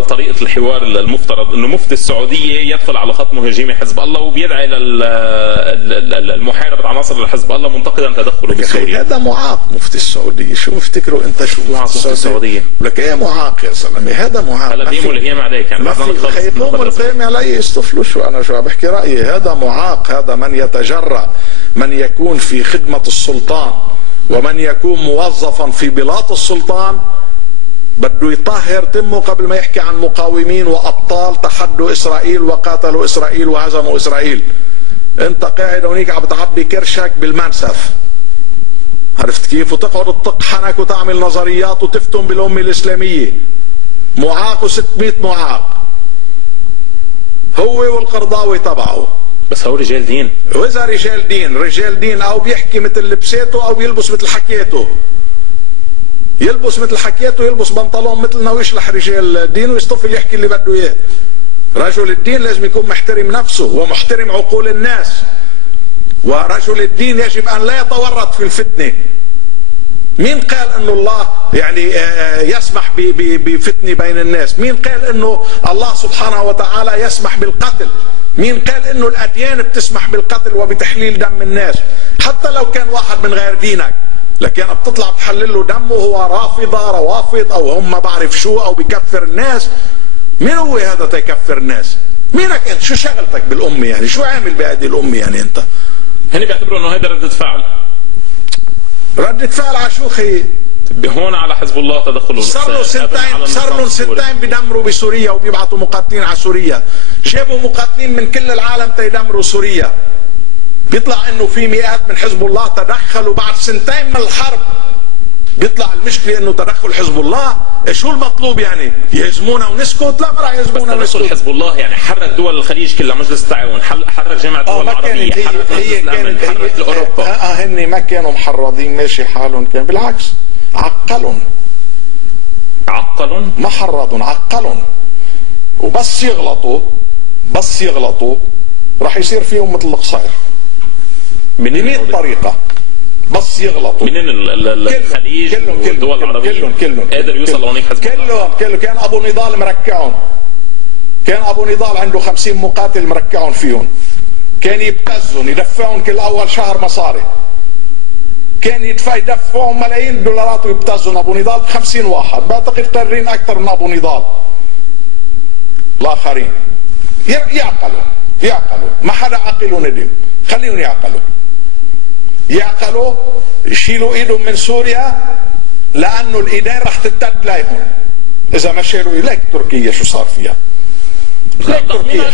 طريقة الحوار المفترض انه مفتي السعودية يدخل على خط مهاجمي حزب الله وبيدعي للمحاربة عناصر حزب الله منتقدا تدخله بسوريا. هذا معاق مفتي السعودية. شو بفتكروا انت شو مفتي السعودية؟ لك ايه معاق يا زلمة، هذا معاق. هلا بيقوموا القيام عليك يعني ما في يقوموا القيام علي يستفلوا شو انا شو بحكي رأيي. هذا معاق، هذا من يتجرأ، من يكون في خدمة السلطان ومن يكون موظفا في بلاط السلطان بده يطهر تمه قبل ما يحكي عن مقاومين وابطال تحدوا اسرائيل وقاتلوا اسرائيل وهزموا اسرائيل. انت قاعد هونيك عم بتعبي كرشك بالمنسف، عرفت كيف؟ وتقعد تطحنك وتعمل نظريات وتفتن بالامه الاسلاميه. معاق و600 معاق هو والقرضاوي تبعه. بس هو رجال دين. واذا رجال دين، رجال دين او بيحكي مثل لبسيته او بيلبس مثل حكيته. يلبس مثل حكيته، يلبس بنطلون مثلنا ويشلح رجال الدين ويصطفل يحكي اللي بده اياه. رجل الدين لازم يكون محترم نفسه ومحترم عقول الناس، ورجل الدين يجب ان لا يتورط في الفتنه. مين قال انه الله يعني يسمح بفتنه بين الناس؟ مين قال انه الله سبحانه وتعالى يسمح بالقتل؟ مين قال انه الاديان بتسمح بالقتل وبتحليل دم الناس؟ حتى لو كان واحد من غير دينك، لكن بتطلع بتحلل له دمه وهو رافضه روافض او هم ما بعرف شو او بكفر الناس. مين هو هذا تيكفر الناس؟ مينك انت؟ شو شغلتك بالامه يعني؟ شو عامل بهذه الامه يعني انت؟ هن بيعتبروا انه هيدا ردة فعل. ردة فعل على شو خيي؟ هون على حزب الله تدخله. صار لهم سنتين بدمروا بسوريا وبيبعثوا مقاتلين على سوريا. جابوا مقاتلين من كل العالم تيدمروا سوريا. بيطلع انه في مئات من حزب الله تدخلوا بعد سنتين من الحرب. بيطلع المشكله انه تدخل حزب الله. شو المطلوب يعني؟ يهزمونا ونسكت؟ لا، ما راح يهزمونا ونسكت. بس تدخل حزب الله يعني حرك دول الخليج كلها، مجلس التعاون، حرك جامعه الدول العربيه، حرك مجلس الامن، حرك اوروبا. هن ما كانوا محرضين ماشي حالهم، كان بالعكس عقلهم. ما حرضهم، عقلهم. وبس يغلطوا راح يصير فيهم مثل القصير ب100 طريقه. بس يغلطوا منين الخليج والدول العربيه كلهم قادر يوصل لهونيك حزب الله. كلهم كان ابو نضال مركعهم. كان ابو نضال عنده 50 مقاتل مركعهم فيهم. كان يبتزهم يدفعهم كل اول شهر مصاري. كان يدفعهم ملايين الدولارات ويبتزهم ابو نضال ب50 واحد. بعتقد قارين اكثر من ابو نضال الاخرين. يعقلوا ما حدا عقل وندم. خليهم يعقلوا يشيلوا ايدهم من سوريا لانه الايدين رح تمتد لهم. اذا ما شالوا ليك تركيا شو صار فيها؟ ليك تركيا